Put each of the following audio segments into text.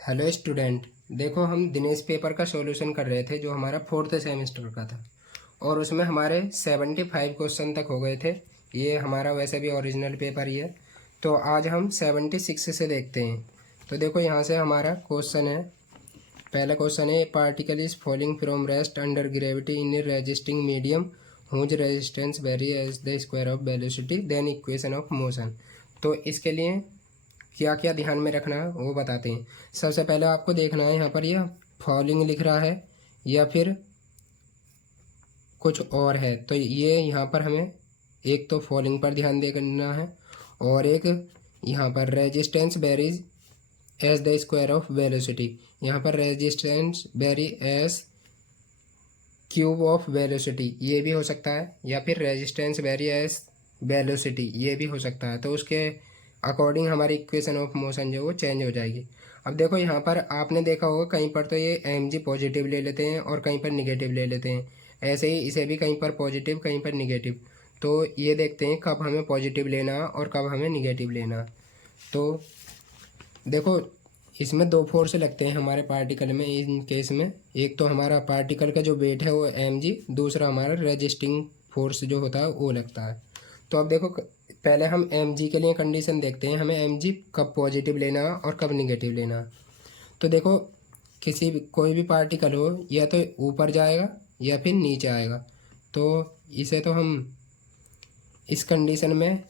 Hello student. देखो, हम Dinesh paper का सॉल्यूशन कर रहे थे जो हमारा फोर्थ सेमेस्टर का था, और उसमें हमारे 75 क्वेश्चन तक हो गए थे। ये हमारा वैसे भी ओरिजिनल पेपर ही है। तो आज हम 76 से देखते हैं। तो देखो, यहाँ से हमारा क्वेश्चन है। पहला क्वेश्चन है, particle is falling from rest under gravity in a resisting medium whose resistance vary as the square of velocity then equation of motion. तो इसके लिए क्या क्या ध्यान में रखना है वो बताते हैं। सबसे पहले आपको देखना है यहाँ पर यह फॉलिंग लिख रहा है या फिर कुछ और है। तो ये यहाँ पर हमें एक तो फॉलिंग पर ध्यान देना है, और एक यहाँ पर resistance varies as the square of velocity. यहाँ पर resistance vary as cube of velocity ये भी हो सकता है, या फिर रेजिस्टेंस वेरी एज वेलोसिटी ये भी हो सकता है। तो उसके अकॉर्डिंग हमारी इक्वेशन ऑफ मोशन जो वो चेंज हो जाएगी। अब देखो, यहाँ पर आपने देखा होगा कहीं पर तो ये एम जी पॉजिटिव ले लेते हैं और कहीं पर निगेटिव ले लेते हैं। ऐसे ही इसे भी कहीं पर पॉजिटिव कहीं पर निगेटिव। तो ये देखते हैं कब हमें पॉजिटिव लेना और कब हमें निगेटिव लेना। तो देखो, इसमें दो फोर्स लगते हैं हमारे पार्टिकल में। इन केस में एक तो हमारा पार्टिकल का जो वेट है वो एम जी, दूसरा हमारा रेजिस्टिंग फोर्स जो होता है वो लगता है। तो अब देखो, पहले हम एम जी के लिए कंडीशन देखते हैं, हमें एम जी कब पॉजिटिव लेना और कब निगेटिव लेना। तो देखो, किसी भी कोई भी पार्टिकल हो, या तो ऊपर जाएगा या फिर नीचे आएगा। तो इसे तो हम इस कंडीशन में,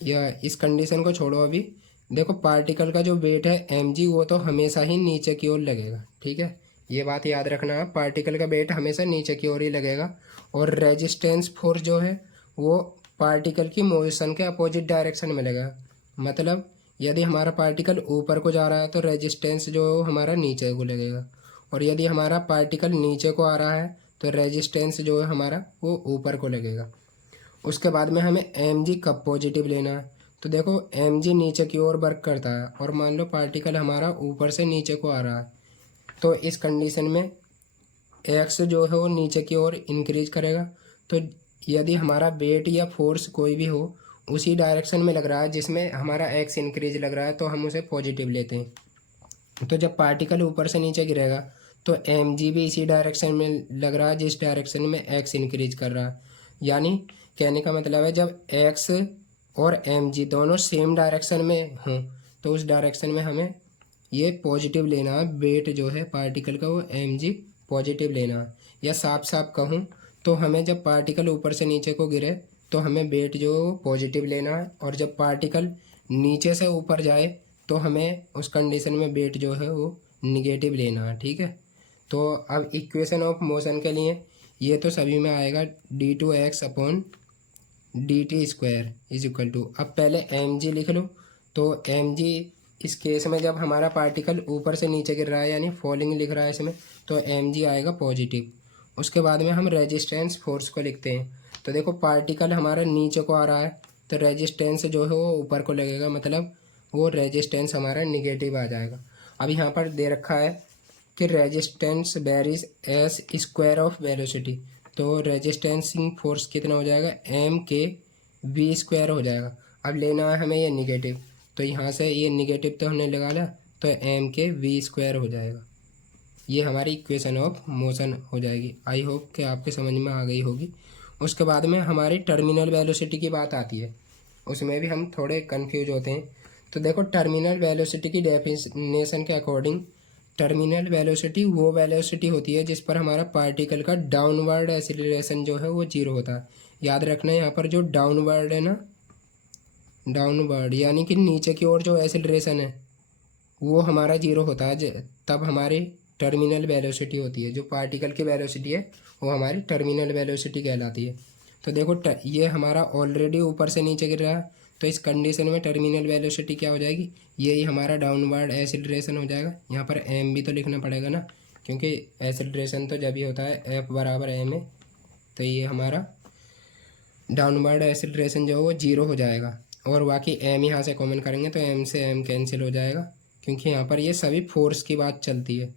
या इस कंडीशन को छोड़ो अभी। देखो, पार्टिकल का जो वेट है एम जी वो तो हमेशा ही नीचे की ओर लगेगा। ठीक है, ये बात याद रखना है, पार्टिकल का वेट हमेशा नीचे की ओर ही लगेगा। और रेजिस्टेंस फोर्स जो है वो पार्टिकल की मोशन के अपोजिट डायरेक्शन में लगेगा। मतलब यदि हमारा पार्टिकल ऊपर को जा रहा है तो रेजिस्टेंस जो है वो हमारा नीचे को लगेगा, और यदि हमारा पार्टिकल नीचे को आ रहा है तो रेजिस्टेंस जो है हमारा वो ऊपर को लगेगा। उसके बाद में हमें एम जी कब पॉजिटिव लेना है। तो देखो, एम जी नीचे की ओर वर्क करता है, और मान लो पार्टिकल हमारा ऊपर से नीचे को आ रहा है। तो इस कंडीशन में एक्स जो है वो नीचे की ओर इंक्रीज करेगा। तो यदि हमारा वेट या फोर्स कोई भी हो उसी डायरेक्शन में लग रहा है जिसमें हमारा एक्स इंक्रीज लग रहा है, तो हम उसे पॉजिटिव लेते हैं। तो जब पार्टिकल ऊपर से नीचे गिरेगा तो एम जी भी इसी डायरेक्शन में लग रहा है जिस डायरेक्शन में एक्स इंक्रीज कर रहा है। यानी कहने का मतलब है, जब एक्स और एम जी दोनों सेम डायरेक्शन में हों तो उस डायरेक्शन में हमें ये पॉजिटिव लेना है। वेट जो है पार्टिकल का वो एम जी पॉजिटिव लेना है। या साफ साफ कहूँ तो हमें जब पार्टिकल ऊपर से नीचे को गिरे तो हमें वेट जो है वो पॉजिटिव लेना है, और जब पार्टिकल नीचे से ऊपर जाए तो हमें उस कंडीशन में वेट जो है वो निगेटिव लेना है। ठीक है, तो अब इक्वेशन ऑफ मोशन के लिए ये तो सभी में आएगा, D two X upon D T square is equal to, अब पहले एम जी लिख लो। तो एम जी इस केस में जब हमारा पार्टिकल ऊपर से नीचे गिर रहा है यानी फॉलिंग लिख रहा है इसमें, तो एम जी आएगा पॉजिटिव। उसके बाद में हम रेजिस्टेंस फोर्स को लिखते हैं। तो देखो, पार्टिकल हमारा नीचे को आ रहा है तो रेजिस्टेंस जो है वो ऊपर को लगेगा, मतलब वो रेजिस्टेंस हमारा निगेटिव आ जाएगा। अब यहाँ पर दे रखा है कि resistance varies S square of velocity. तो रेजिस्टेंसिंग फोर्स कितना हो जाएगा, एम के वी स्क्वायर हो जाएगा। अब लेना है हमें ये निगेटिव, तो यहाँ से ये निगेटिव तो हमने लगा लिया, तो एम के वी स्क्वायर हो जाएगा। ये हमारी इक्वेशन ऑफ मोशन हो जाएगी। आई होप कि आपके समझ में आ गई होगी। उसके बाद में हमारी टर्मिनल वेलोसिटी की बात आती है, उसमें भी हम थोड़े कंफ्यूज होते हैं। तो देखो, टर्मिनल वेलोसिटी की डेफिनेशन के अकॉर्डिंग टर्मिनल वेलोसिटी वो वेलोसिटी होती है जिस पर हमारा पार्टिकल का डाउनवर्ड एक्सीलरेशन जो है वो जीरो होता है। याद रखना, यहाँ पर जो डाउनवर्ड है ना, डाउनवर्ड यानी कि नीचे की ओर जो एक्सीलरेशन है वो हमारा जीरो होता है। तब हमारी टर्मिनल वेलोसिटी होती है, जो पार्टिकल की वेलोसिटी है वो हमारी टर्मिनल वेलोसिटी कहलाती है। तो देखो, ये हमारा ऑलरेडी ऊपर से नीचे गिर रहा है, तो इस कंडीशन में टर्मिनल वेलोसिटी क्या हो जाएगी, यही हमारा डाउनवर्ड एक्सीलरेशन हो जाएगा। यहाँ पर एम भी तो लिखना पड़ेगा ना, क्योंकि एक्सीलरेशन तो जब ही होता है एफ बराबर एम है। तो ये हमारा डाउनवर्ड एक्सीलरेशन जो है वो जीरो हो जाएगा, और बाकी एम यहाँ से कॉमन करेंगे तो एम से एम कैंसिल हो जाएगा, क्योंकि यहाँ पर ये सभी फोर्स की बात चलती है।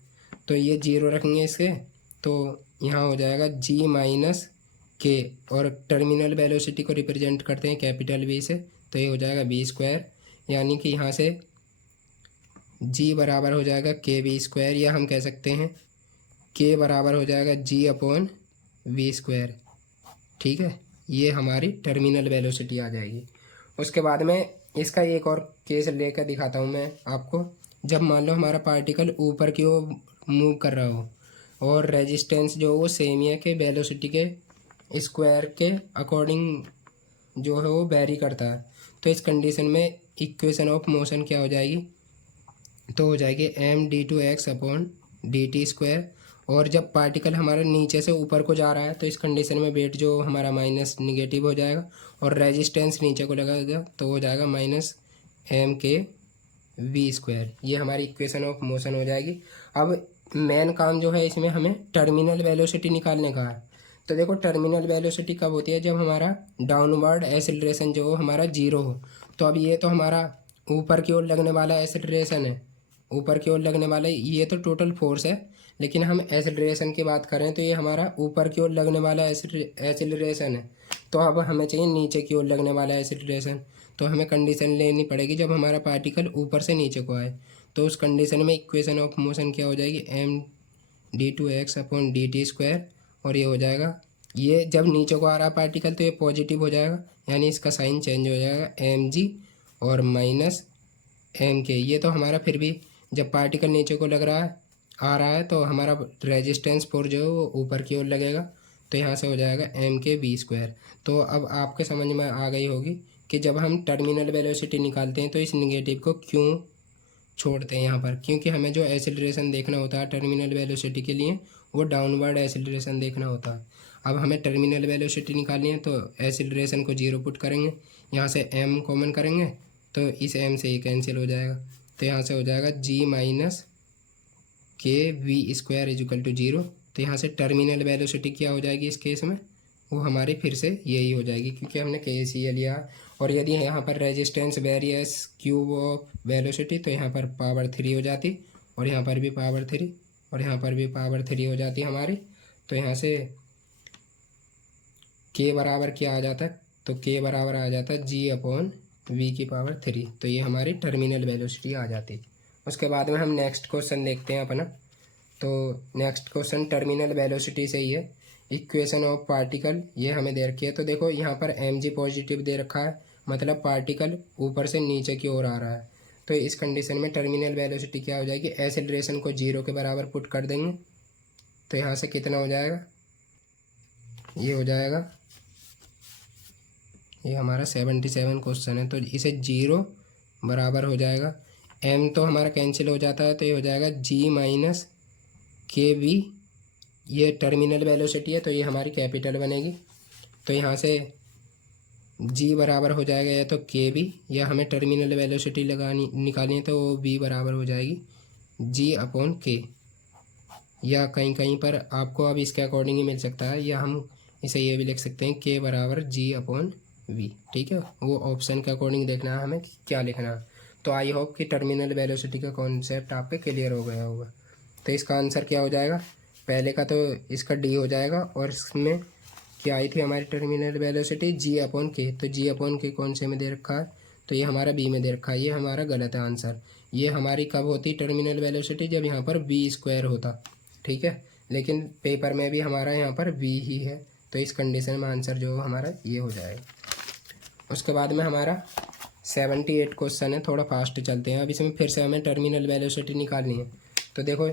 तो ये जीरो रखेंगे इसके, तो यहाँ हो जाएगा जी माइनस के, और टर्मिनल वेलोसिटी को रिप्रेजेंट करते हैं कैपिटल वी से, तो ये हो जाएगा वी स्क्वायर। यानी कि यहाँ से जी बराबर हो जाएगा के वी स्क्वायर, या हम कह सकते हैं के बराबर हो जाएगा जी अपॉन वी स्क्वायर। ठीक है, ये हमारी टर्मिनल वेलोसिटी आ जाएगी। उसके बाद में इसका एक और केस लेकर दिखाता हूँ मैं आपको। जब मान लो हमारा पार्टिकल ऊपर की ओर मूव कर रहा हो और रेजिस्टेंस जो वो सेम ही है कि वेलोसिटी के स्क्वायर के अकॉर्डिंग जो है वो वेरी करता है, तो इस कंडीशन में इक्वेशन ऑफ मोशन क्या हो जाएगी, तो हो जाएगी M D two X upon D T square. और जब पार्टिकल हमारा नीचे से ऊपर को जा रहा है तो इस कंडीशन में वेट जो हमारा माइनस निगेटिव हो जाएगा और रेजिस्टेंस नीचे को लगेगा तो हो जाएगा माइनस एम के वी स्क्वायर। ये हमारी इक्वेशन ऑफ मोशन हो जाएगी। अब मेन काम जो है इसमें हमें टर्मिनल वेलोसिटी निकालने का है। तो देखो टर्मिनल वेलोसिटी कब होती है, जब हमारा डाउनवर्ड एक्सेलरेशन जो हमारा जीरो हो। तो अब ये तो हमारा ऊपर की ओर लगने वाला एक्सेलरेशन है, ऊपर की ओर लगने वाला ये तो टोटल फोर्स है, लेकिन हम एक्सेलरेशन की बात करें तो ये हमारा ऊपर की ओर लगने वाला एक्सेलरेशन है। तो अब हमें चाहिए नीचे की ओर लगने वाला एक्सेलरेशन। तो हमें कंडीशन लेनी पड़ेगी जब हमारा पार्टिकल ऊपर से नीचे को आए। तो उस कंडीशन में इक्वेशन ऑफ मोशन क्या हो जाएगी, M D two X upon D T square. और ये हो जाएगा, ये जब नीचे को आ रहा पार्टिकल तो ये पॉजिटिव हो जाएगा, यानी इसका साइन चेंज हो जाएगा एम जी और माइनस एम के। ये तो हमारा फिर भी जब पार्टिकल नीचे को लग रहा है आ रहा है तो हमारा रेजिस्टेंस फोर्स जो है वो ऊपर की ओर लगेगा। तो यहाँ से हो जाएगा एम के वी स्क्वायर। तो अब आपके समझ में आ गई होगी कि जब हम टर्मिनल वेलोसिटी निकालते हैं तो इस निगेटिव को क्यों छोड़ते हैं यहाँ पर, क्योंकि हमें जो एक्सेलरेशन देखना होता है टर्मिनल वेलोसिटी के लिए वो डाउनवर्ड एक्सेलरेशन देखना होता है। अब हमें टर्मिनल वेलोसिटी निकालनी है तो एक्सेलरेशन को जीरो पुट करेंगे, यहाँ से एम कॉमन करेंगे तो इस एम से ये कैंसिल हो जाएगा। तो यहाँ से हो जाएगा G minus K V square is equal to zero. तो यहाँ से टर्मिनल वेलोसिटी क्या हो जाएगी इस केस में, वो हमारी फिर से यही हो जाएगी क्योंकि हमने के सी ए लिया। और यदि यहाँ पर resistance various cube of velocity तो यहाँ पर पावर 3 हो जाती, और यहाँ पर भी पावर 3, और यहाँ पर भी पावर 3 हो जाती हमारी। तो यहाँ से के बराबर क्या आ जाता है, तो के बराबर आ जाता है जी अपॉन वी की पावर 3। तो ये हमारी टर्मिनल वेलोसिटी आ जाती। उसके बाद में हम नेक्स्ट क्वेश्चन देखते हैं अपना। तो नेक्स्ट क्वेश्चन टर्मिनल वेलोसिटी से ही है। इक्वेशन ऑफ पार्टिकल ये हमें दे रखी है। तो देखो यहाँ पर एम जी पॉजिटिव दे रखा है, मतलब पार्टिकल ऊपर से नीचे की ओर आ रहा है। तो इस कंडीशन में टर्मिनल वेलोसिटी क्या हो जाएगी, एक्सेलरेशन को जीरो के बराबर पुट कर देंगे। तो यहाँ से कितना हो जाएगा, ये हो जाएगा, ये हमारा 77 क्वेश्चन है। तो इसे जीरो बराबर हो जाएगा, एम तो हमारा कैंसिल हो जाता है तो ये हो जाएगा जी माइनस के वी। ये टर्मिनल वेलोसिटी है तो ये हमारी कैपिटल बनेगी। तो यहाँ से जी बराबर हो जाएगा या तो के वी, या हमें टर्मिनल वेलोसिटी लगानी निकालनी है तो वो वी बराबर हो जाएगी जी अपॉन के। या कहीं कहीं पर आपको अब इसके अकॉर्डिंग ही मिल सकता है, या हम इसे ये भी लिख सकते हैं के बराबर जी अपॉन वी। ठीक है, वो ऑप्शन के अकॉर्डिंग देखना है हमें क्या लिखना है। तो आई होप कि टर्मिनल वेलोसिटी का कॉन्सेप्ट आपके क्लियर हो गया होगा। तो इसका आंसर क्या हो जाएगा, पहले का तो इसका डी हो जाएगा, और इसमें क्या आई थी हमारी टर्मिनल वेलोसिटी जी अपॉन के। तो जी अपॉन के कौन से में दे रखा है, तो ये हमारा बी में दे रखा है, ये हमारा गलत है आंसर। ये हमारी कब होती टर्मिनल वेलोसिटी, जब यहाँ पर वी स्क्वायर होता। ठीक है, लेकिन पेपर में भी हमारा यहाँ पर वी ही है। तो इस कंडीशन में आंसर जो हमारा ये हो जाएगा। उसके बाद में हमारा 78 क्वेश्चन है, थोड़ा फास्ट चलते हैं। अब इसमें फिर से हमें टर्मिनल वेलोसिटी निकालनी है। तो देखो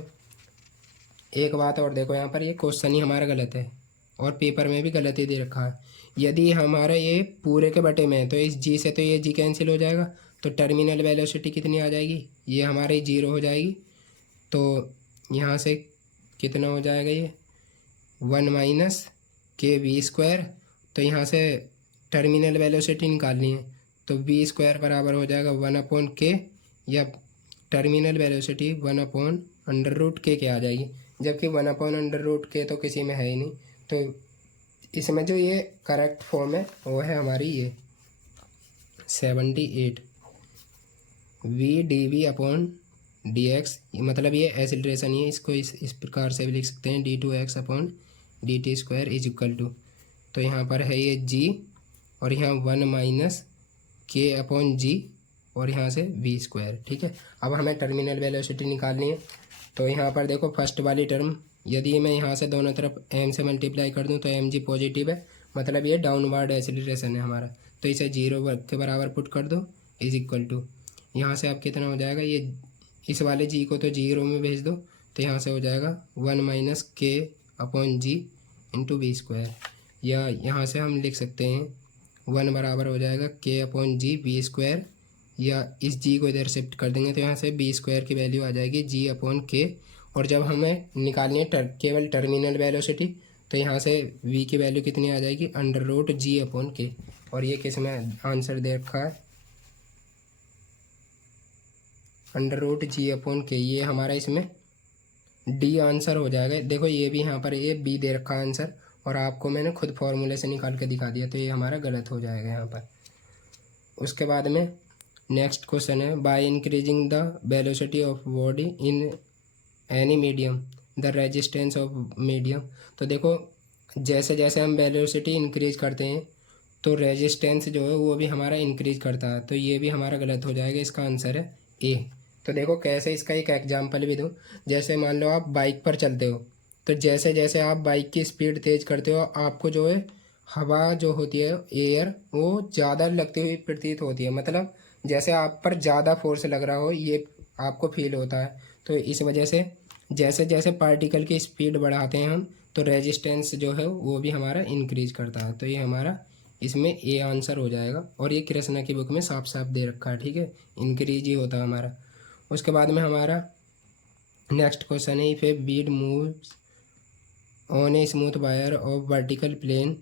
एक बात और, देखो यहाँ पर ये क्वेश्चन ही हमारा गलत है और पेपर में भी गलत ही दे रखा है। यदि हमारा ये पूरे के बटे में है तो इस जी से तो ये जी कैंसिल हो जाएगा, तो टर्मिनल वेलोसिटी कितनी आ जाएगी, ये हमारी जीरो हो जाएगी। तो यहाँ से कितना हो जाएगा, ये 1 माइनस के वी स्क्वायर। तो यहाँ से टर्मिनल वेलोसिटी निकालनी है तो वी स्क्वायर बराबर हो जाएगा 1 अपॉन के, या terminal velocity 1 upon under root K आ जाएगी, जबकि 1 अपॉन अंडर रूट के तो किसी में है ही नहीं। तो इसमें जो ये करेक्ट फॉर्म है वो है हमारी ये 78 V D V upon D X, मतलब ये एक्सेलरेशन ही है, इसको इस प्रकार से भी लिख सकते हैं D two X upon D T square is equal to. तो यहाँ पर है ये जी, और यहाँ 1 माइनस के अपॉन जी और यहाँ से वी स्क्वायर। ठीक है, अब हमें टर्मिनल वेलोसिटी निकालनी है। तो यहाँ पर देखो फर्स्ट वाली टर्म, यदि मैं यहाँ से दोनों तरफ एम से मल्टीप्लाई कर दूँ तो एम जी पॉजिटिव है, मतलब ये डाउनवर्ड एक्सीलरेशन है हमारा। तो इसे 0 के बराबर पुट कर दो, इज इक्वल टू यहाँ से अब कितना हो जाएगा, ये इस वाले जी को तो 0 में भेज दो, तो यहाँ से हो जाएगा 1 minus K upon G into V square. या यहाँ से हम लिख सकते हैं 1 बराबर हो जाएगा के अपॉन जी वी स्क्वायर, या इस जी को इधर शिफ्ट कर देंगे तो यहाँ से बी स्क्वायर की वैल्यू आ जाएगी जी अपॉन के। और जब हमें निकालनी है केवल टर्मिनल वेलोसिटी, तो यहाँ से v की वैल्यू कितनी आ जाएगी, अंडर रूट जी अपॉन के। और ये किस में आंसर दे रखा है, अंडर रूट जी अपॉन के, ये हमारा इसमें डी आंसर हो जाएगा। देखो ये भी यहाँ पर ये बी दे रखा आंसर, और आपको मैंने खुद फॉर्मूले से निकाल के दिखा दिया, तो ये हमारा गलत हो जाएगा यहाँ पर। उसके बाद में नेक्स्ट क्वेश्चन है, by increasing the velocity of body in any medium the resistance of medium. तो देखो जैसे जैसे हम वेलोसिटी इंक्रीज करते हैं तो रेजिस्टेंस जो है वो भी हमारा इंक्रीज करता है, तो ये भी हमारा गलत हो जाएगा, इसका आंसर है ए। तो देखो कैसे, इसका एक एग्जांपल भी दूँ। जैसे मान लो आप बाइक पर चलते हो, तो जैसे जैसे आप बाइक की स्पीड तेज़ करते हो, आपको जो है हवा जो होती है, एयर, वो ज़्यादा लगती हुई प्रतीत होती है, मतलब जैसे आप पर ज़्यादा फोर्स लग रहा हो, ये आपको फील होता है। तो इस वजह से जैसे जैसे पार्टिकल की स्पीड बढ़ाते हैं हम, तो रेजिस्टेंस जो है वो भी हमारा इंक्रीज करता है। तो ये हमारा इसमें ए आंसर हो जाएगा, और ये कृष्णा की बुक में साफ साफ दे रखा है। ठीक है, इंक्रीज ही होता है हमारा। उसके बाद में हमारा नेक्स्ट क्वेश्चन है, if a bead moves on a smooth wire of vertical plane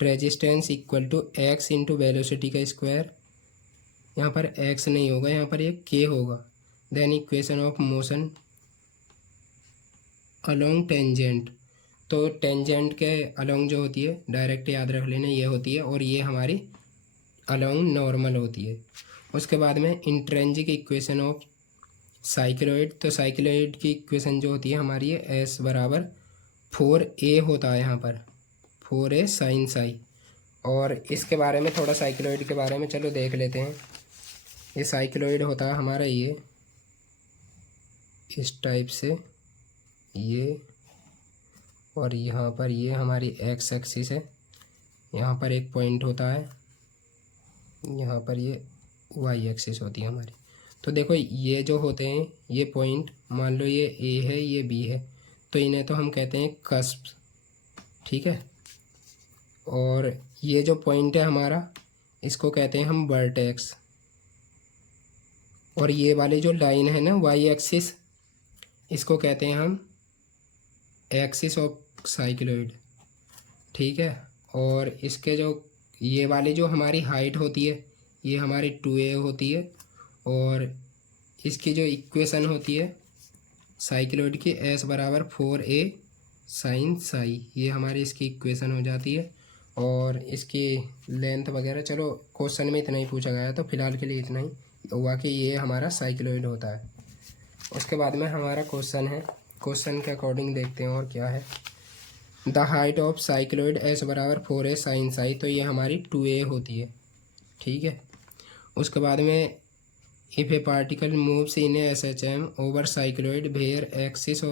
resistance equal to X into velocity का स्क्वायर। यहाँ पर एक्स नहीं होगा, यहाँ पर ये के होगा। Then equation of motion along tangent. तो टेंजेंट के अलोंग जो होती है, डायरेक्ट याद रख लेना, ये होती है, और ये हमारी अलोंग नॉर्मल होती है। उसके बाद में इंट्रेंजिक इक्वेशन ऑफ साइक्लोइड। तो साइक्लोइड की इक्वेशन जो होती है हमारी है एस बराबर 4a होता है, यहाँ पर 4a साइन साई। और इसके बारे में थोड़ा साइक्लोइड के बारे में चलो देख लेते हैं। ये साइक्लोइड होता है हमारा ये इस टाइप से, ये, और यहाँ पर ये हमारी एक्स एक्सिस है, यहाँ पर एक पॉइंट होता है, यहाँ पर ये वाई एक्सिस होती है हमारी। तो देखो ये जो होते हैं ये पॉइंट, मान लो ये ए है ये बी है, तो इन्हें तो हम कहते हैं कस्प। ठीक है, और ये जो पॉइंट है हमारा, इसको कहते हैं हम वर्टेक्स। और ये वाली जो लाइन है ना वाई एक्सिस, इसको कहते हैं हम एक्सिस ऑफ साइक्लोइड। ठीक है, और इसके जो ये वाली जो हमारी हाइट होती है, ये हमारी 2a होती है, और इसकी जो इक्वेशन होती है साइक्लोइड की, एस बराबर 4a साइन साई, ये हमारी इसकी इक्वेशन हो जाती है। और इसकी लेंथ वगैरह चलो क्वेश्चन में इतना ही पूछा गया, तो फिलहाल के लिए इतना ही हुआ कि ये हमारा साइक्लोइड होता है। उसके बाद में हमारा क्वेश्चन है, क्वेश्चन के अकॉर्डिंग देखते हैं और क्या है। The height of cycloid S बराबर 4a साइन साई, तो ये हमारी 2a होती है। ठीक है, उसके बाद में if a particle moves in S H M over cycloid where axis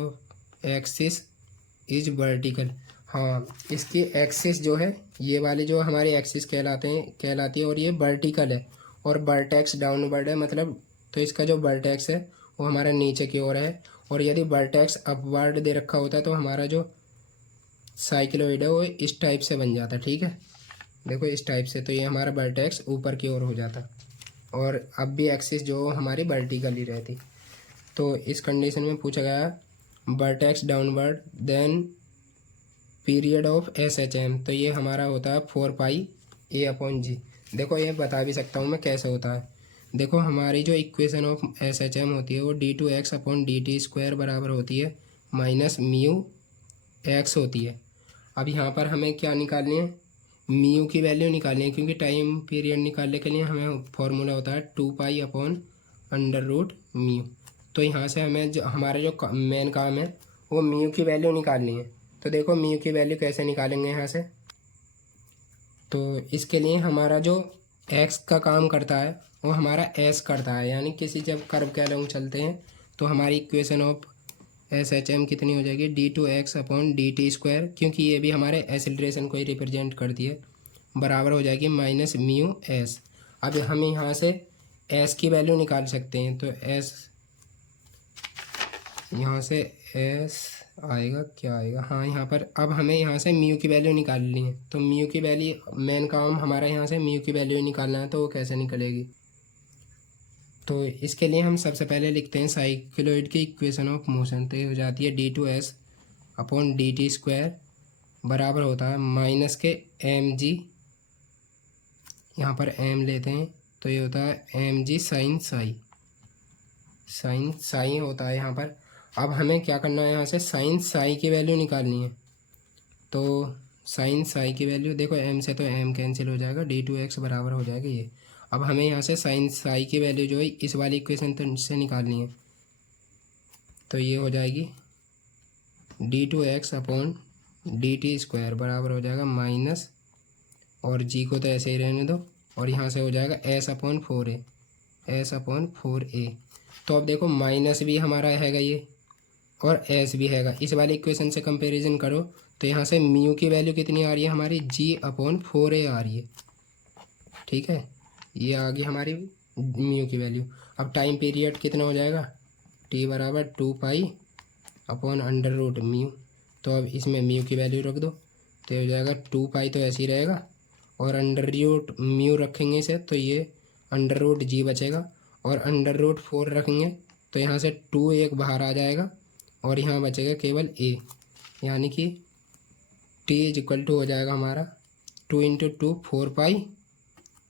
is vertical. हाँ, इसकी एक्सिस जो है, ये वाली जो हमारी एक्सिस कहलाती है, और ये वर्टिकल है, और वर्टेक्स डाउनवर्ड है, मतलब तो इसका जो वर्टेक्स है वो हमारा नीचे की ओर है। और यदि वर्टेक्स अपवर्ड दे रखा होता है तो हमारा जो साइक्लोइड है वो इस टाइप से बन जाता। ठीक है, देखो इस टाइप से, तो ये हमारा वर्टेक्स ऊपर की ओर हो जाता, और अब भी एक्सिस जो हमारी वर्टिकल ही रहती। तो इस कंडीशन में पूछा गया vertex downward, then period of S H M, तो ये हमारा होता है 4πa अपॉन जी। देखो ये बता भी सकता हूँ मैं कैसे होता है। देखो हमारी जो equation of S H M होती है वो d2x अपॉन dt स्क्वायर बराबर होती है माइनस म्यू एक्स होती है। अब यहाँ पर हमें क्या निकालनी है, म्यू की वैल्यू निकालनी है, क्योंकि टाइम पीरियड निकालने के लिए हमें फॉर्मूला होता है 2π अपॉन अंडर रूट म्यू। तो यहाँ से हमें जो हमारा जो मेन काम है वो म्यू की वैल्यू निकालनी है। तो देखो म्यू की वैल्यू कैसे निकालेंगे यहाँ से, तो इसके लिए हमारा जो एक्स का काम करता है वो हमारा एस करता है, यानी किसी जब कर्व के अलोंग चलते हैं तो हमारी equation of S H M कितनी हो जाएगी, d2x/dt², क्योंकि ये भी हमारे एसिलरेशन को ही रिप्रेजेंट करती है, बराबर हो जाएगी माइनस म्यू एस। अब हम यहाँ से एस की वैल्यू निकाल सकते हैं, तो एस यहाँ से एस आएगा, क्या आएगा, हाँ यहाँ पर अब हमें यहाँ से म्यू की वैल्यू निकालनी है। तो म्यू की वैल्यू, मेन काम हमारा यहाँ से म्यू की वैल्यू निकालना है, तो वो कैसे निकलेगी। तो इसके लिए हम सबसे पहले लिखते हैं साइक्लोइड की इक्वेशन ऑफ मोशन। तो ये हो जाती है d2s/dt² बराबर होता है माइनस के mg, यहाँ पर m लेते हैं तो ये होता है mg साइन साई होता है यहाँ पर। अब हमें क्या करना है, यहाँ से साइन साई की वैल्यू निकालनी है। तो साइन साई की वैल्यू देखो, m से तो m कैंसिल हो जाएगा, d2x बराबर हो जाएगा ये। अब हमें यहाँ से साइन साई की वैल्यू जो है इस वाली इक्वेशन से निकालनी है, तो ये हो जाएगी d2x/dt² बराबर हो जाएगा माइनस, और g को तो ऐसे ही रहने दो, और यहाँ से हो जाएगा s/4a। तो अब देखो माइनस भी हमारा हैगा ये और s भी हैगा, इस वाली इक्वेशन से कंपैरिजन करो तो यहाँ से म्यू की वैल्यू कितनी आ रही है हमारी, g/4a आ रही है। ठीक है, ये आ गई हमारी म्यू की वैल्यू। अब टाइम पीरियड कितना हो जाएगा, t बराबर 2π/√μ। तो अब इसमें म्यू की वैल्यू रख दो, तो हो जाएगा 2π, तो ऐसे ही रहेगा, और √μ रखेंगे इसे तो ये √g बचेगा, और √4 रखेंगे तो यहाँ से 2 एक बाहर आ जाएगा, और यहाँ बचेगा केवल a, यानी कि t = हो जाएगा हमारा 2 × 2 4π,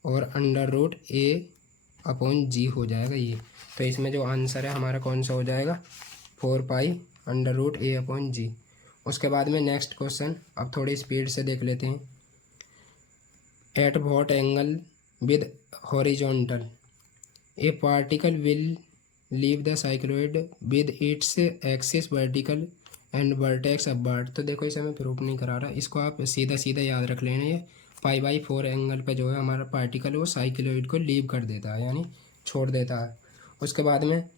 और √a/g हो जाएगा ये। तो इसमें जो आंसर है हमारा कौन सा हो जाएगा, 4π√a/g। उसके बाद में नेक्स्ट क्वेश्चन, अब थोड़ी स्पीड से देख लेते हैं। At what angle with horizontal A particle will leave the cycloid with its axis vertical and vertex upward. तो देखो इसे मैं प्रूफ नहीं करा रहा, इसको आप सीधा सीधा याद रख लेना। ये π/4 एंगल पे जो है हमारा पार्टिकल वो साइक्लोइड को लीव कर देता है, यानी छोड़ देता है। उसके बाद में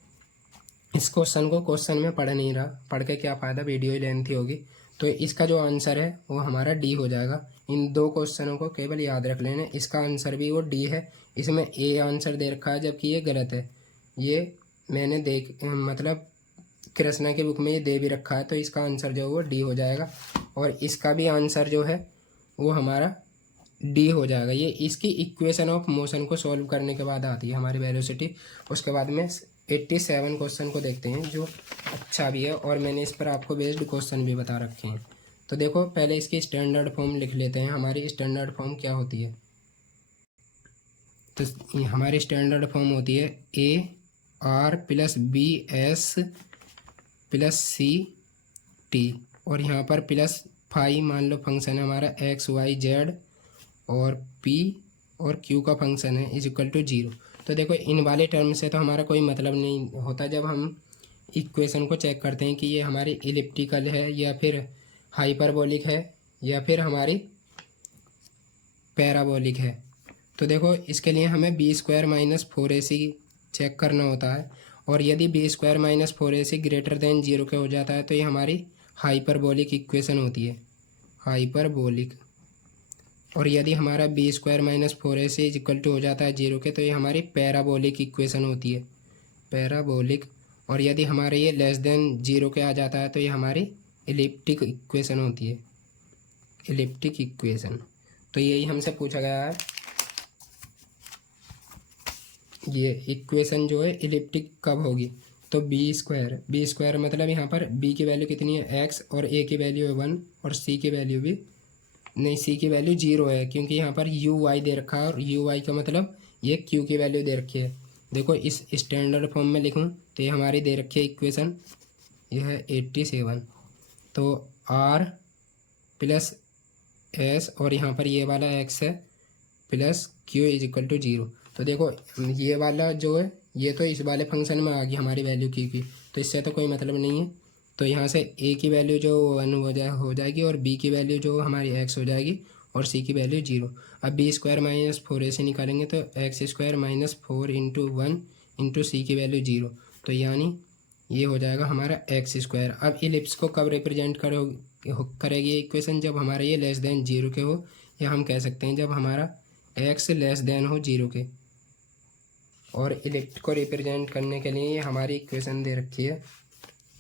इस क्वेश्चन को क्वेश्चन में पढ़ नहीं रहा, पढ़ के क्या फ़ायदा, वीडियो ही लेंथी होगी। तो इसका जो आंसर है वो हमारा डी हो जाएगा। इन दो क्वेश्चनों को केवल याद रख लेना, इसका आंसर भी वो डी है। इसमें ए आंसर दे रखा है जबकि ये गलत है, ये मैंने मतलब कृष्णा की बुक में ये दे भी रखा है, तो इसका आंसर जो है वो डी हो जाएगा। और इसका भी आंसर जो है वो हमारा डी हो जाएगा। ये इसकी इक्वेशन ऑफ मोशन को सॉल्व करने के बाद आती है हमारी वेलोसिटी। उसके बाद में 87 क्वेश्चन को देखते हैं जो अच्छा भी है, और मैंने इस पर आपको बेस्ड क्वेश्चन भी बता रखे हैं। तो देखो पहले इसकी स्टैंडर्ड फॉर्म लिख लेते हैं। हमारी स्टैंडर्ड फॉर्म क्या होती है, तो हमारी स्टैंडर्ड फॉर्म होती है AR+BS+CT, और यहाँ पर प्लस फाई मान लो फंक्शन है हमारा XYZ, और P और Q का फंक्शन है =0। तो देखो इन वाले टर्म से तो हमारा कोई मतलब नहीं होता जब हम इक्वेशन को चेक करते हैं कि ये हमारी इलिप्टिकल है या फिर हाइपरबोलिक है या फिर हमारी पैराबोलिक है। तो देखो इसके लिए हमें b² - 4ac चेक करना होता है, और यदि b² - 4ac ग्रेटर देन 0 के हो जाता है तो ये हमारी हाइपरबोलिक इक्वेशन होती है, हाइपरबोलिक। और यदि हमारा b² - 4ac = हो जाता है 0 के, तो ये हमारी पैराबोलिक इक्वेशन होती है, पैराबोलिक। और यदि हमारे ये लेस देन 0 के आ जाता है तो ये हमारी इलिप्टिक इक्वेशन होती है, इलिप्टिक इक्वेशन। तो यही हमसे पूछा गया है, ये इक्वेशन जो है इलिप्टिक कब होगी। तो b² मतलब यहाँ पर b की वैल्यू कितनी है x, और a की वैल्यू है 1, और c की वैल्यू भी नहीं, c की वैल्यू 0 है, क्योंकि यहाँ पर uy दे रखा है, और uy का मतलब ये q की वैल्यू दे रखी है। देखो इस स्टैंडर्ड फॉर्म में लिखूँ तो ये हमारी दे रखी है इक्वेशन, यह है 87। तो r + s, और यहाँ पर ये वाला x है, प्लस q = 0। तो देखो ये वाला जो है ये तो इस वाले फंक्शन में आ गई हमारी वैल्यू q की, तो इससे तो कोई मतलब नहीं है। तो यहाँ से a की वैल्यू जो 1 हो जाएगी, और b की वैल्यू जो हमारी x हो जाएगी, और सी की वैल्यू 0। अब बी स्क्वायर माइनस 4 से निकालेंगे तो x square minus 4 into 1 into c की वैल्यू 0, तो यानी ये हो जाएगा हमारा एक्स स्क्वायर। अब इलिप्स को कब रिप्रेजेंट करेगी ये इक्वेशन, जब हमारा ये लेस देन 0 के हो, या हम कह सकते हैं जब हमारा एक्स लेस देन हो 0 के। और इलिप्स को रिप्रेजेंट करने के लिए ये हमारी इक्वेशन दे रखी है,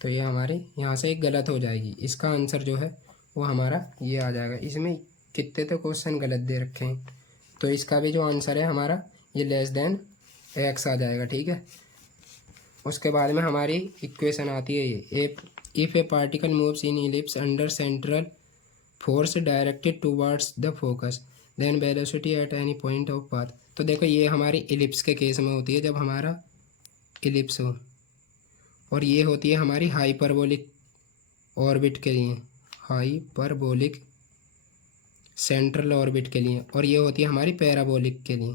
तो ये हमारी यहाँ से गलत हो जाएगी। इसका आंसर जो है वो हमारा ये आ जाएगा। इसमें कितने तो क्वेश्चन गलत दे रखे हैं, तो इसका भी जो आंसर है हमारा ये लेस देन एक्स आ जाएगा, ठीक है। उसके बाद में हमारी इक्वेशन आती है ये, if a particle moves in ellipse under central force directed towards the focus then velocity at any point of path. तो देखो ये हमारी इलिप्स के केस में होती है, जब हमारा इलिप्स हो, और ये होती है हमारी हाइपरबोलिक ऑर्बिट के लिए, हाइपरबोलिक सेंट्रल ऑर्बिट के लिए, और ये होती है हमारी पैराबोलिक के लिए।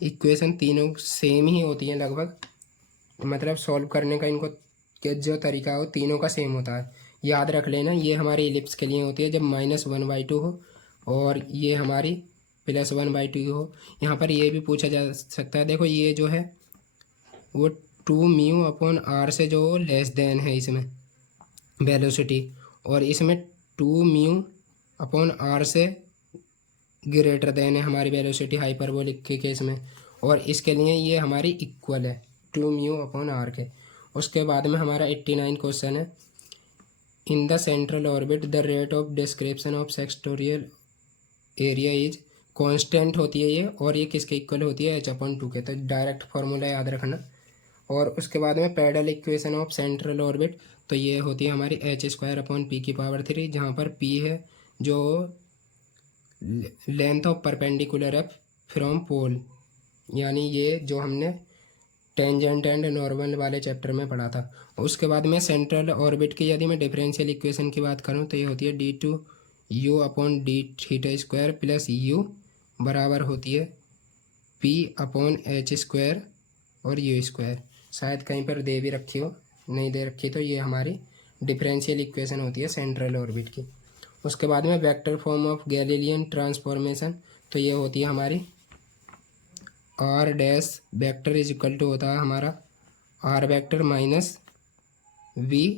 इक्वेशन तीनों सेम ही होती हैं लगभग, मतलब सॉल्व करने का इनको के जो तरीका हो तीनों का सेम होता है। याद रख लेना, ये हमारी इलिप्स के लिए होती है जब -1/2 हो, और ये हमारी +1/2 हो। यहाँ पर ये भी पूछा जा सकता है, देखो ये जो है वो 2μ/r से जो लेस देन है इसमें वेलोसिटी, और इसमें 2μ/r से ग्रेटर देन है हमारी वेलोसिटी हाइपरबोलिक के केस में, और इसके लिए ये हमारी इक्वल है 2μ/r के। उसके बाद में हमारा 89 क्वेश्चन है, in the central orbit the rate of description of sectoral area is constant होती है ये, और ये किसके इक्वल होती है h/2 के, तो डायरेक्ट फार्मूला याद रखना। और उसके बाद में parallel equation of central orbit, तो ये होती है हमारी h²/p⁻3, जहाँ पर p है जो लेंथ ऑफ परपेंडिकुलर है फ्रॉम पोल, यानी ये जो हमने टेंजेंट एंड नॉर्मल वाले चैप्टर में पढ़ा था। उसके बाद में सेंट्रल ऑर्बिट की यदि मैं डिफरेंशियल इक्वेशन की बात करूँ तो ये होती है d2u/d⁻² प्लस u बराबर होती है p/h² और u²। शायद कहीं पर दे भी रखी हो, नहीं दे रखी तो ये हमारी डिफरेंशियल इक्वेशन होती है सेंट्रल ऑर्बिट की। उसके बाद में vector form of Galilean transformation, तो ये होती है हमारी r dash vector is equal to होता है हमारा r वेक्टर माइनस v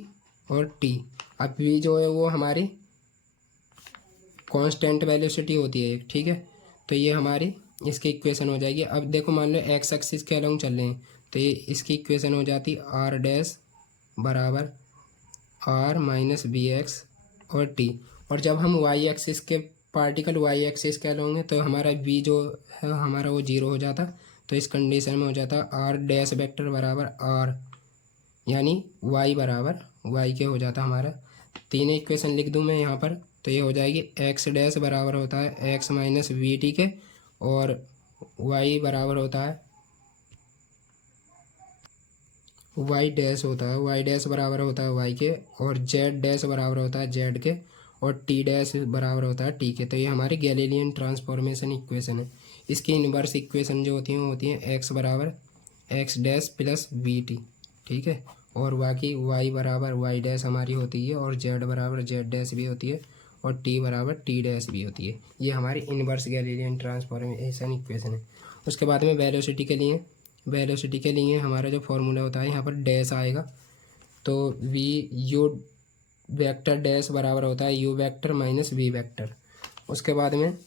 और t। अब v जो है वो हमारी कांस्टेंट वेलोसिटी होती है, ठीक है, तो ये हमारी इसकी इक्वेशन हो जाएगी। अब देखो मान लो एक्स एक्सिस के अलोंग चल रहे हैं, तो ये इसकी इक्वेशन हो जाती r डैश बराबर r माइनस बी एक्स और t। और जब हम वाई एक्सिस के पार्टिकल वाई एक्सिस के अलोंग है तो हमारा v जो है हमारा वो 0 हो जाता, तो इस कंडीशन में हो जाता r डैश वेक्टर बराबर r, यानी y बराबर y के हो जाता हमारा। तीनों इक्वेशन लिख दूं मैं यहाँ पर, तो ये हो जाएगी x डैश बराबर होता है x माइनस वी टी के, और y बराबर होता है y डैश होता है y डैश बराबर होता है y के, और z डैश बराबर होता है z के, और t डैश बराबर होता है t के। तो ये हमारी गैलीलियन ट्रांसफॉर्मेशन इक्वेशन है। इसकी इनवर्स इक्वेशन जो होती हैं वो होती हैं x बराबर x dash plus we T, ठीक है, और बाकी y बराबर y डैश हमारी होती है, और z बराबर z डैश भी होती है, और t बराबर t डैश भी होती है। ये हमारी इनवर्स गैलीलियन ट्रांसफॉर्मेशन इक्वेशन है। उसके बाद में वेलोसिटी के लिए हमारा जो फॉर्मूला होता है यहाँ पर डैश आएगा, तो v u वेक्टर डैश बराबर होता है u vector minus v vector. उसके बाद में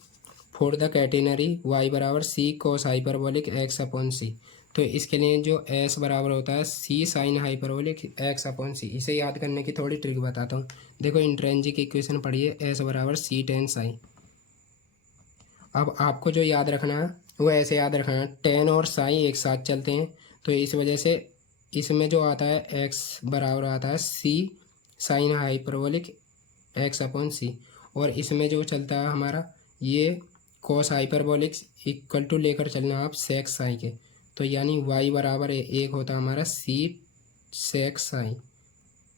फॉर द कैटेनरी y बराबर c cos हाइपरबोलिक x/c, तो इसके लिए जो s बराबर होता है c साइन हाइपरबोलिक x/c। इसे याद करने की थोड़ी ट्रिक बताता हूँ। देखो इंट्रिंसिक इक्वेशन पढ़िए, s बराबर c tan साइन। अब आपको जो याद रखना है वो ऐसे याद रखना है, tan और साइन एक साथ चलते हैं, तो इस वजह से इसमें जो आता है x बराबर आता है c साइन हाइपरबोलिक x/c, और इसमें जो चलता है हमारा ये cos हाइपरबोलिक इक्वल टू लेकर चलना आप sec साइन के, तो यानी y बराबर एक होता है हमारा c sec साइन।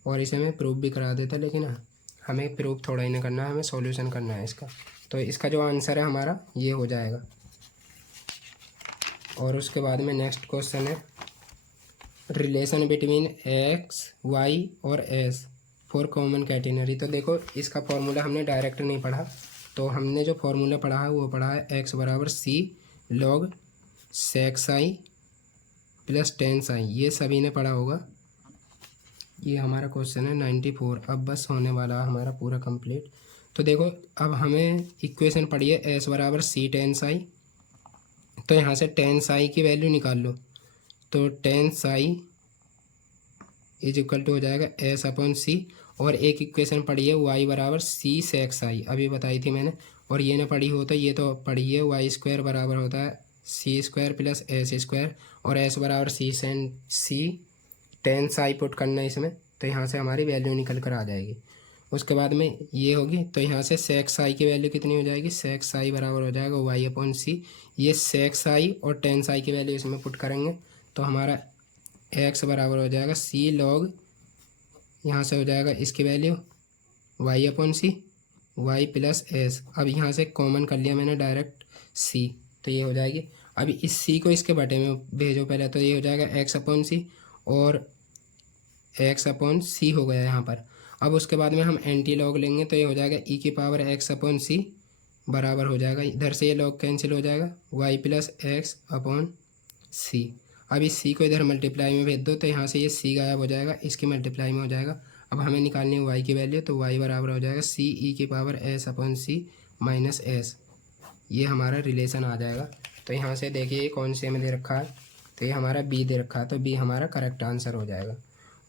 और इसे मैं प्रूफ भी करा देता, लेकिन हमें प्रूफ थोड़ा ही नहीं करना है, हमें सॉल्यूशन करना है इसका। तो इसका जो आंसर है हमारा ये हो जाएगा। और उसके बाद में नेक्स्ट क्वेश्चन है रिलेशन बिटवीन x y और s फॉर कॉमन कैटेनरी। तो देखो इसका फॉर्मूला हमने डायरेक्ट नहीं पढ़ा, तो हमने जो फॉर्मूला पढ़ा है वो पढ़ा है एक्स बराबर c log sec psi plus ten psi, ये सभी ने पढ़ा होगा। ये हमारा क्वेश्चन है 94। अब बस होने वाला है हमारा पूरा कंप्लीट। तो देखो अब हमें इक्वेशन पढ़ी है एस बराबर सी टेन साई, तो यहाँ से टेन साई की वैल्यू निकाल लो। तो ten psi is equal to हो जाएगा एस अपॉन सी, और एक इक्वेशन पढ़ी है वाई बराबर सी सेक साई, अभी बताई थी मैंने। और ये ना पढ़ी हो तो ये तो पढ़ी है वाई स्क्वायर बराबर होता है सी स्क्वायर प्लस एस स्क्वायर, और एस बराबर सी टेन साई पुट करना है इसमें, तो यहाँ से हमारी वैल्यू निकल कर आ जाएगी। उसके बाद में ये होगी, तो यहाँ से सेक साई की वैल्यू कितनी हो जाएगी, सेक साई बराबर हो जाएगा वाई अपॉन सी, ये सेक साई और टेन साई की वैल्यू इसमें पुट करेंगे तो हमारा एक्स बराबर हो जाएगा सी लॉग, यहाँ से हो जाएगा इसकी वैल्यू वाई अपॉन सी वाई प्लस एस। अब यहाँ से कॉमन कर लिया मैंने डायरेक्ट सी, तो ये हो जाएगी। अभी इस सी को इसके बटे में भेजो पहले, तो ये हो जाएगा एक्स अपॉन सी और एक्स अपॉन सी हो गया यहाँ पर। अब उसके बाद में हम एंटी लॉग लेंगे, तो ये हो जाएगा ई की पावर एक्स अपॉन सी बराबर हो जाएगा, इधर से ये लॉग कैंसिल हो जाएगा वाई प्लस एक्स अपॉन सी। अब इस सी को इधर मल्टीप्लाई में भेज दो, तो यहाँ से ये सी गायब हो जाएगा, इसकी मल्टीप्लाई में हो जाएगा। अब हमें निकालनी है वाई की वैल्यू, तो वाई बराबर हो जाएगा सी ई की पावर एस अपॉन सी माइनस एस, ये हमारा रिलेशन आ जाएगा। तो यहाँ से देखिए ये कौन से में दे रखा है, तो ये हमारा बी दे रखा है, तो बी हमारा करेक्ट आंसर हो जाएगा।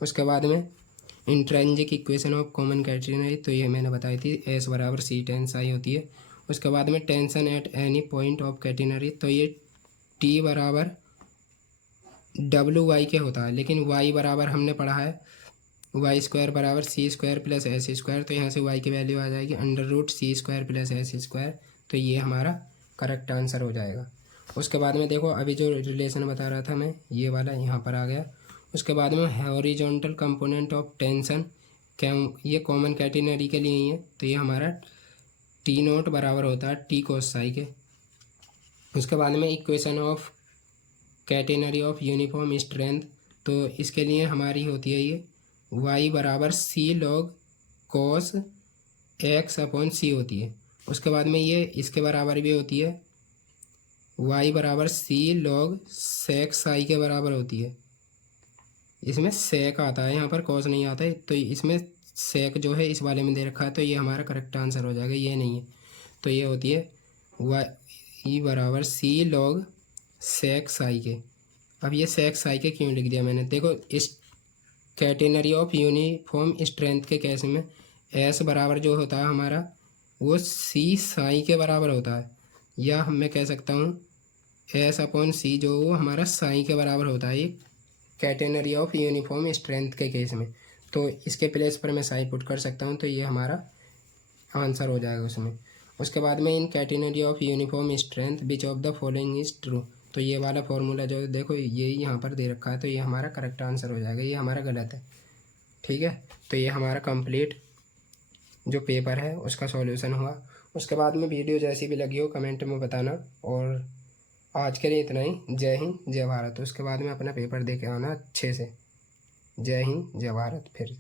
उसके बाद में intrinsic equation of common catenary, तो ये मैंने बताई थी एस बराबर सी टेंस आई होती है। उसके बाद में tension eight any point of catenary, तो ये टी बराबर डब्ल्यू वाई के होता है, लेकिन वाई बराबर हमने पढ़ा है वाई स्क्वायर बराबर सी स्क्वायर प्लस एस स्क्वायर, तो यहाँ से वाई की वैल्यू आ जाएगी अंडर रूट सी स्क्वायर प्लस एस स्क्वायर, तो ये हमारा करेक्ट आंसर हो जाएगा। उसके बाद में देखो अभी जो रिलेशन बता रहा था मैं, ये वाला यहाँ पर आ गया। उसके बाद में हॉरिजॉन्टल कंपोनेंट ऑफ टेंशन, क्या ये कॉमन कैटेनरी के लिए ही है, तो ये हमारा टी नोट बराबर होता है टी कोस साई के। उसके बाद में equation of catenary of uniform strength, तो इसके लिए हमारी होती है ये वाई बराबर c log cos x upon सी होती है। उसके बाद में ये इसके बराबर भी होती है वाई बराबर सी लॉग सेक साई के बराबर होती है। इसमें सेक आता है, यहाँ पर कॉस नहीं आता है, तो इसमें सेक जो है इस वाले में दे रखा है, तो ये हमारा करेक्ट आंसर हो जाएगा, ये नहीं है। तो ये होती है वाई बराबर सी लॉग सेक साई के। अब ये सेक साई के क्यों लिख दिया मैंने, देखो इस कैटेनरी ऑफ यूनिफॉर्म स्ट्रेंथ के केस में एस बराबर जो होता है हमारा वो सी साई के बराबर होता है, या मैं कह सकता हूँ एस अपॉन सी जो वो हमारा साई के बराबर होता है, ये कैटेनरी ऑफ यूनिफॉर्म स्ट्रेंथ के केस में। तो इसके प्लेस पर मैं साई पुट कर सकता हूँ, तो ये हमारा आंसर हो जाएगा उसमें। उसके बाद में in catenary of uniform strength which of the following is true, तो ये वाला फॉर्मूला जो देखो ये यहाँ पर दे रखा है, तो ये हमारा करेक्ट आंसर हो जाएगा, ये हमारा गलत है। ठीक है, तो ये हमारा कंप्लीट जो पेपर है उसका सॉल्यूशन हुआ। उसके बाद में वीडियो जैसी भी लगी हो कमेंट में बताना, और आज के लिए इतना ही। जय हिंद जय भारत। उसके बाद में अपना पेपर दे के आना अच्छे से। जय हिंद जय भारत। फिर